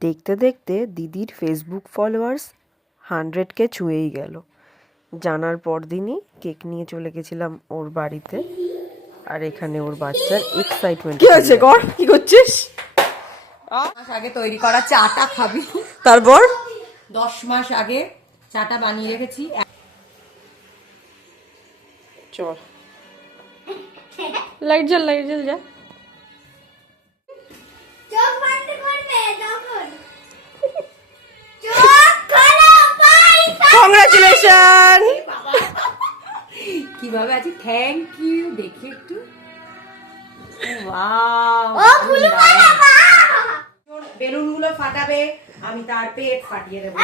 দেখতে দেখতে দিদির ফেসবুক ফলোয়ার্স 100K ছুঁয়েই গেল। জানার পর দিনই কেক নিয়ে চলে গেছিলাম ওর বাড়িতে। আর এখানে ওর বাচ্চার এক্সাইটমেন্ট। কি হয়েছে কর, কি করছিস? আগে তৈরি করা চাটা খাবি। তারপর 10 মাস আগে চাটা বানিয়ে রেখেছি। চল লাইট জ্বল যা। কংগ্রাচুলেশন। কিভাবে আছি, থ্যাংক ইউ। দেখি একটু, ওয়াও। বেলুন গুলো ফাটাবে, আমি তার পেট ফাটিয়ে দেবো।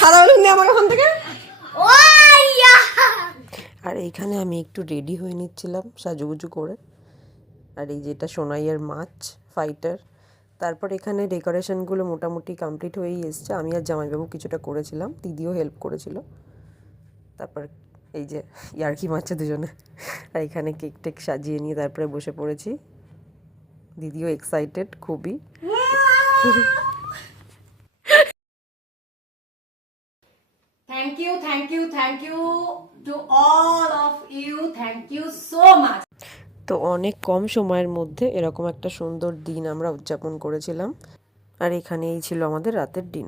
সাদা বেলুন নিয়ে আমার ওখান থেকে। আর এইখানে আমি একটু রেডি হয়ে নিচ্ছিলাম সাজুগুজু করে। আর এই যেটা সোনাইয়ের মাছ ফাইটার। তারপর এখানে ডেকোরেশনগুলো মোটামুটি কমপ্লিট হয়েই এসছে। আমি আর জামাইবাবু কিছুটা করেছিলাম, দিদিও হেল্প করেছিল। তারপর এই যে ইয়ার্কি মারছে দুজনে। আর এখানে কেক টেক সাজিয়ে নিয়ে তারপরে বসে পড়েছি। দিদিও এক্সাইটেড খুবই। Thank you to all of you. Thank you so much. তো অনেক কম সময়ের মধ্যে এরকম একটা সুন্দর দিন আমরা উদযাপন করেছিলাম। আর এখানেই ছিল আমাদের রাতের ডিনার।